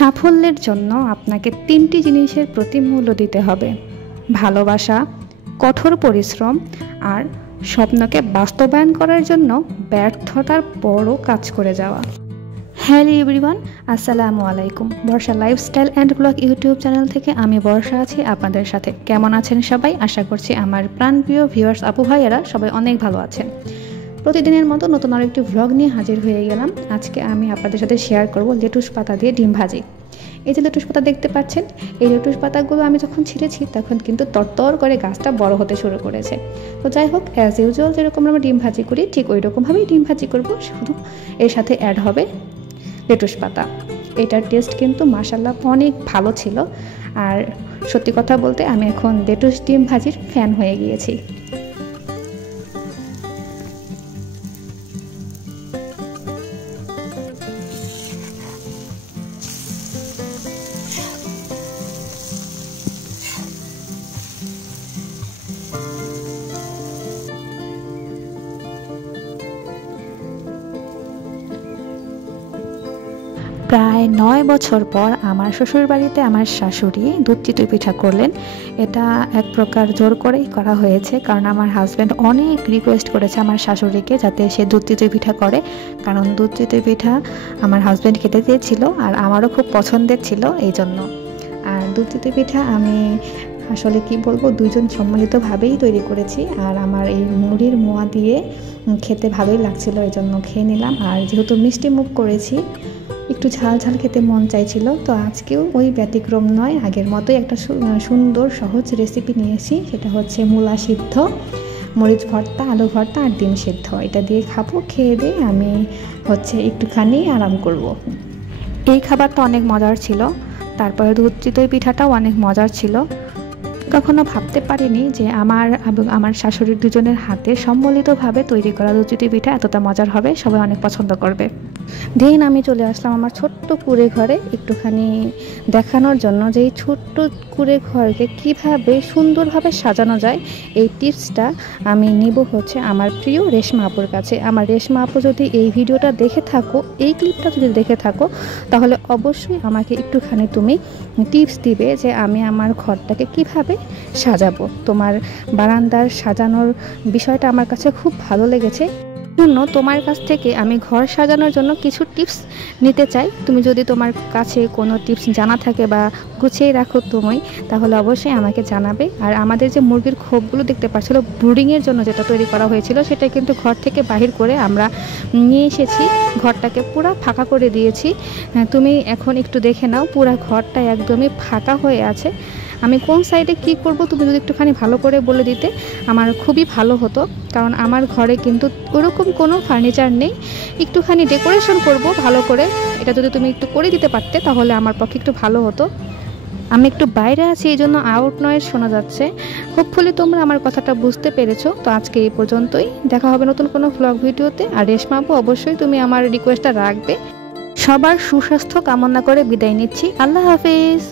সাফল্যের জন্য আপনাকে 3টি জিনিসের প্রতি মূল্য দিতে হবে: ভালোবাসা, কঠোর পরিশ্রম আর স্বপ্নকে বাস্তবায়ন করার জন্য ব্যর্থতার বড় কাজ করে যাওয়া। হ্যালো এভরিওয়ান, আসসালামু আলাইকুম। Barsha lifestyle and blog YouTube channel থেকে আমি বর্ষা আছি আপনাদের সাথে। কেমন আছেন সবাই? আশা করছি আমার প্রাণপ্রিয় ভিউয়ার্স আপু ভাইয়েরা সবাই অনেক ভালো আছেন। প্রতিদিনের মতো নতুন আরও একটি ভ্লগ নিয়ে হাজির হয়ে গেলাম। আজকে আমি আপনাদের সাথে শেয়ার করব লেটুস পাতা দিয়ে ডিম ভাজি। এই যে লেটুস পাতা দেখতে পাচ্ছেন, এই লেটুস পাতাগুলো আমি যখন ছিঁড়েছি তখন কিন্তু তরতর করে গাছটা বড় হতে শুরু করেছে। তো যাই হোক, অ্যাজ ইউজুয়াল যেরকম আমরা ডিম ভাজি করি ঠিক ওই রকমভাবেই ডিম ভাজি করব, শুধু এর সাথে অ্যাড হবে লেটুস পাতা। এটার টেস্ট কিন্তু মাশাআল্লাহ অনেক ভালো ছিল। আর সত্যি কথা বলতে আমি এখন লেটুস ডিম ভাজির ফ্যান হয়ে গিয়েছি। প্রায় 9 বছর পর আমার শ্বশুরবাড়িতে আমার শাশুড়ি দুধ চিতই পিঠা করলেন। এটা এক প্রকার জোর করেই করা হয়েছে, কারণ আমার হাজব্যান্ড অনেক রিকোয়েস্ট করেছে আমার শাশুড়িকে যাতে সে দুধ চিতই পিঠা করে, কারণ দুধ চিতই পিঠা আমার হাজব্যান্ড খেতে চেয়েছিল আর আমারও খুব পছন্দের ছিল এই জন্য। আর দুধ চিতই পিঠা আমি আসলে কি বলবো, দুইজন সম্মিলিতভাবেই তৈরি করেছি। আর আমার এই মুড়ির মোয়া দিয়ে খেতে ভালোই লাগছিল, এই জন্য খেয়ে নিলাম। আর যেহেতু মিষ্টি মুখ করেছি, একটু ঝাল ঝাল খেতে মন চাইছিল, তো আজকেও ওই ব্যতিক্রম নয়, আগের মতোই একটা সুন্দর সহজ রেসিপি নিয়েছি। সেটা হচ্ছে মূলা সিদ্ধ, মরিচ ভর্তা, আলু ভর্তা আর ডিম সিদ্ধ। এটা দিয়ে খাবো। খেয়ে দিয়ে আমি একটুখানি আরাম করব। এই খাবারটা অনেক মজার ছিল। তারপরে দুধ চিতই পিঠাটাও অনেক মজার ছিল। কখনো ভাবতে পারিনি যে আমার এবং আমার শাশুড়ির দুজনের হাতে সম্মিলিতভাবে তৈরি করা দুধ চিতই পিঠা এতটা মজার হবে, সবাই অনেক পছন্দ করবে। দেন আমি চলে আসলাম আমার ছোট্ট কুঁড়ে ঘরে একটুখানি দেখানোর জন্য যে এই ছোট্ট কুঁড়ে ঘরকে কীভাবে সুন্দরভাবে সাজানো যায়। এই টিপসটা আমি নিব আমার প্রিয় রেশমা আপুর কাছে। আমার রেশমা আপু যদি এই ভিডিওটা দেখে থাকো, এই ক্লিপটা যদি দেখে থাকো, তাহলে অবশ্যই আমাকে একটুখানি তুমি টিপস দিবে যে আমি আমার ঘরটাকে কিভাবে সাজাবো। তোমার বারান্দার সাজানোর বিষয়টা আমার কাছে খুব ভালো লেগেছে, জন্য তোমার কাছ থেকে আমি ঘর সাজানোর জন্য কিছু টিপস নিতে চাই। তুমি যদি তোমার কাছে কোনো টিপস জানা থাকে বা গুছিয়ে রাখো তুমি, তাহলে অবশ্যই আমাকে জানাবে। আর আমাদের যে মুরগির খোপগুলো দেখতে পাচ্ছিল ব্রুডিংয়ের জন্য যেটা তৈরি করা হয়েছিল, সেটা কিন্তু ঘর থেকে বাহির করে আমরা নিয়ে এসেছি। ঘরটাকে পুরো ফাঁকা করে দিয়েছি। তুমি এখন একটু দেখে নাও, পুরো ঘরটা একদমই ফাঁকা হয়ে আছে। আমি কোন সাইডে কি করব তুমি যদি একটুখানি ভালো করে বলে দিতে আমার খুবই ভালো হতো, কারণ আমার ঘরে কিন্তু ওরকম কোনো ফার্নিচার নেই। একটুখানি ডেকোরেশন করব ভালো করে, এটা যদি তুমি একটু করে দিতে পারতে তাহলে আমার পক্ষে একটু ভালো হতো। আমি একটু বাইরে আছি, এই জন্য আউট নয়েজ শোনা যাচ্ছে। হোপফুলি তোমরা আমার কথাটা বুঝতে পেরেছো। তো আজকে এই পর্যন্তই, দেখা হবে নতুন কোনো ভ্লগ ভিডিওতে। আর রেশমা আপু, অবশ্যই তুমি আমার রিকোয়েস্টটা রাখবে। সবার সুস্বাস্থ্য কামনা করে বিদায় নিচ্ছি। আল্লাহ হাফেজ।